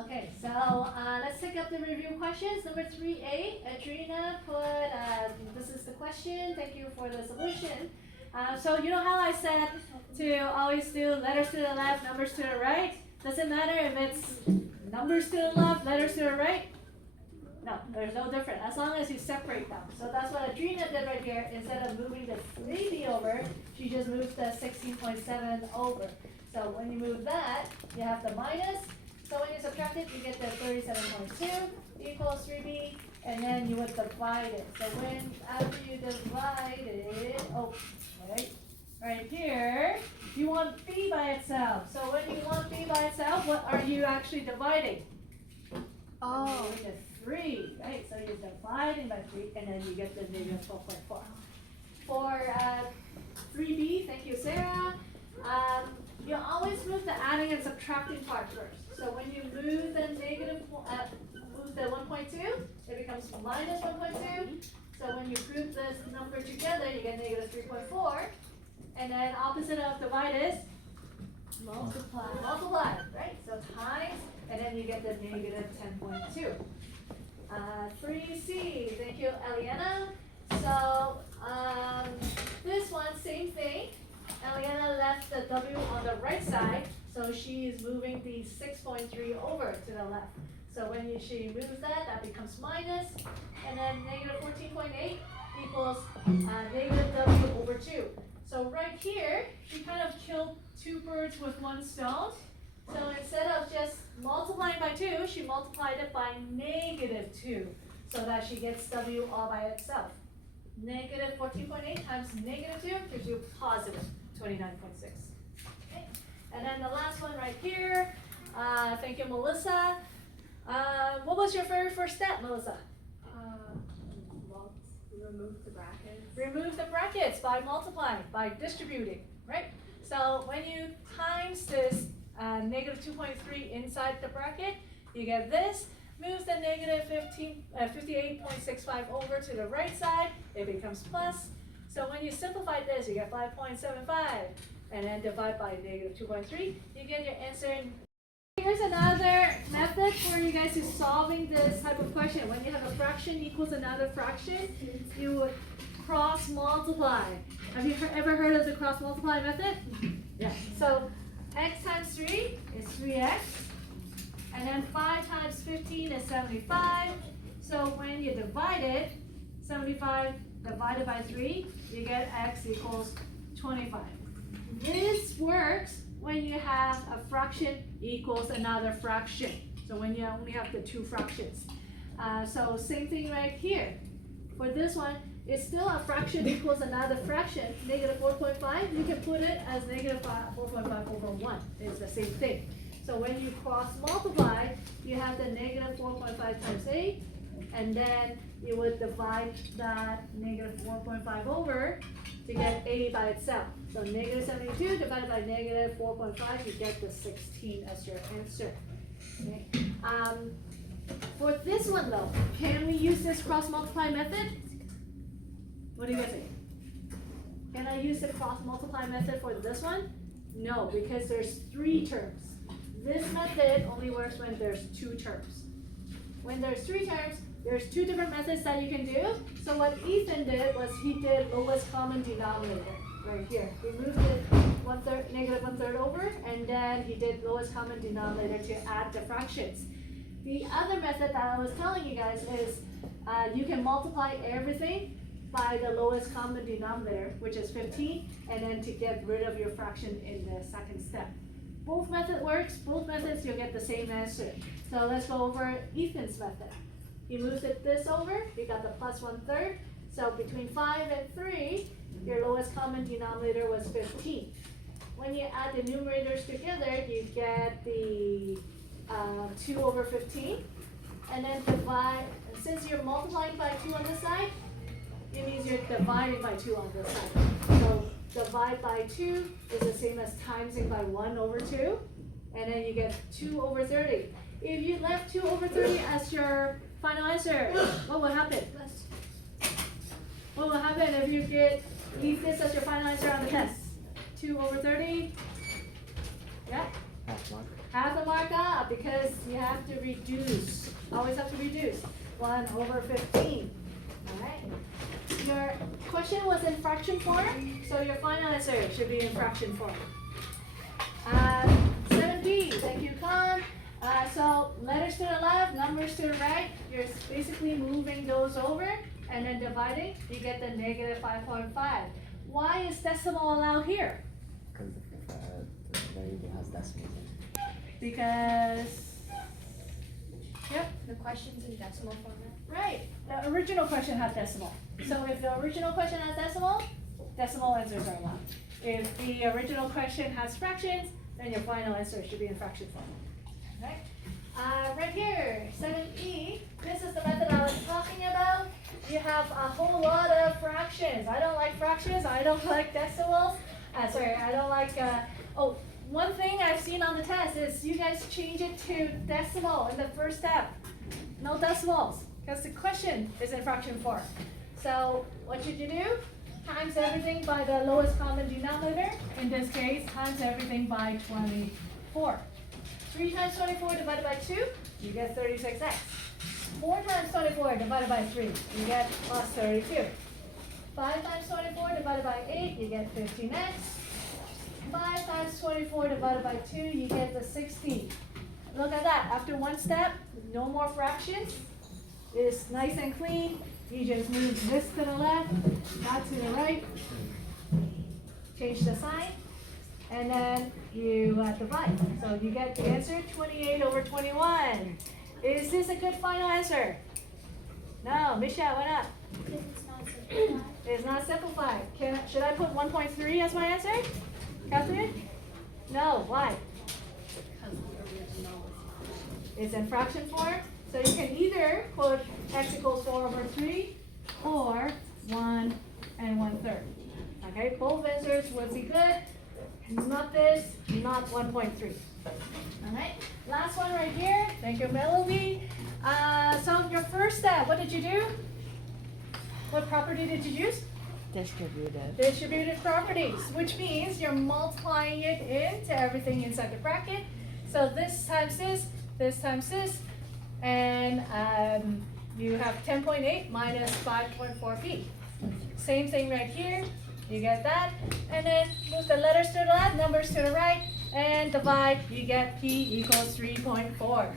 Okay, so let's take up the review questions. Number 3A, Adrina put, this is the question. Thank you for the solution. So you know how I said to always do letters to the left, numbers to the right? Doesn't matter if it's numbers to the left, letters to the right? No, there's no difference as long as you separate them. So that's what Adrina did right here. Instead of moving the 3B over, she just moved the 16.7 over. So when you move that, you have the minus. So when you subtract it, you get the 37.2 equals 3B, and then you would divide it. So when after you divide it, right here, you want B by itself. So when you want B by itself, what are you actually dividing? Oh. The 3, right? So you're dividing by 3, and then you get the negative 12.4. For 3B, thank you, Sarah. You always move the adding and subtracting part first. So when you move the negative, move the 1.2, it becomes minus 1.2. So when you group this number together, you get negative 3.4. And then opposite of divide is multiply. Multiply, right? So times, and then you get the negative 10.2. 3C, thank you, Eliana. So this one, same thing. Eliana left the W on the right side, so she is moving the 6.3 over to the left. So when she moves that, that becomes minus, and then negative 14.8 equals negative W over 2. So right here, she kind of killed two birds with one stone. So instead of just multiplying by 2, she multiplied it by negative 2, so that she gets W all by itself. Negative 14.8 times negative 2 gives you positive 29.6. Okay. And then the last one right here. Thank you, Melissa. What was your very first step, Melissa? Remove the brackets. Remove the brackets by multiplying, by distributing, right? So when you times this negative 2.3 inside the bracket, you get this. Moves the negative 58.65 over to the right side, it becomes plus. So when you simplify this, you get 5.75, and then divide by negative 2.3, you get your answer. Here's another method for you guys who's solving this type of question. When you have a fraction equals another fraction, you would cross multiply. Have you ever heard of the cross multiply method? Yeah. So x times 3 is 3x. And then 5 times 15 is 75. So when you divide it, 75 divided by 3, you get x equals 25. This works when you have a fraction equals another fraction. So when you only have the two fractions. So same thing right here. For this one, it's still a fraction equals another fraction, negative 4.5. You can put it as negative 4.5 over 1. It's the same thing. So when you cross multiply, you have the negative 4.5 times 8, and then you would divide that negative 4.5 over to get 80 by itself. So negative 72 divided by negative 4.5, you get the 16 as your answer. Okay. For this one though, can we use this cross multiply method? What do you guys think? Can I use the cross multiply method for this one? No, because there's 3 terms. This method only works when there's 2 terms. When there's 3 terms, there's 2 different methods that you can do. So what Ethan did was he did lowest common denominator right here. He moved it negative 1/3 over, and then he did lowest common denominator to add the fractions. The other method that I was telling you guys is you can multiply everything by the lowest common denominator, which is 15, and then to get rid of your fraction in the second step. Both method works, both methods you'll get the same answer. So let's go over Ethan's method. He moves it this over, you got the plus 1/3. So between 5 and 3, your lowest common denominator was 15. When you add the numerators together, you get the 2 over 15. And then divide, since you're multiplying by 2 on this side, it means you're dividing by 2 on this side. So divide by 2 is the same as timesing by 1 over 2, and then you get 2 over 30. If you left 2 over 30 as your final answer, what will happen? What will happen if you leave this as your final answer on the test? 2 over 30? Yeah? Half mark. Have to mark up because you have to reduce. Always have to reduce. 1 over 15. Alright? Your question was in fraction form, so your final answer should be in fraction form. 7B, thank you, Con. So letters to the left, numbers to the right, you're basically moving those over and then dividing, you get the negative 5.5. Why is decimal allowed here? Because the variable has decimals in it. Because, yep, The question's in decimal format. right. The original question had decimal. So if the original question has decimal answers are allowed. If the original question has fractions, then your final answer should be in fraction form. Right? Right here, 7E, this is the method I was talking about. You have a whole lot of fractions. I don't like fractions. I don't like decimals. I don't like, one thing I've seen on the test is you guys change it to decimal in the first step. No decimals, because the question is in fraction form. So what should you do? Times everything by the lowest common denominator. In this case, times everything by 24. 3 times 24 divided by 2, you get 36x. 4 times 24 divided by 3, you get plus 32. 5 times 24 divided by 8, you get 15x. 5 times 24 divided by 2, you get the 60. Look at that. After one step, no more fractions. It's nice and clean. You just move this to the left, that to the right. Change the sign. And then you divide. So you get the answer, 28 over 21. Is this a good final answer? No, Michelle, why not? Because it's not simplified. It's not simplified. Should I put 1.3 as my answer? Catherine? No, why? Because the original It's in fraction form. So you can either put x equals 4 over 3 or 1 and 1/3. Okay, both answers would be good. Not this, not 1.3. Alright, last one right here. Thank you, Melody. So your first step, what did you do? What property did you use? Distributive. Distributive properties, which means you're multiplying it into everything inside the bracket. So this times this times this, and you have 10.8 minus 5.4p. Same thing right here. You get that, and then move the letters to the left, numbers to the right, and divide, you get p equals 3.4.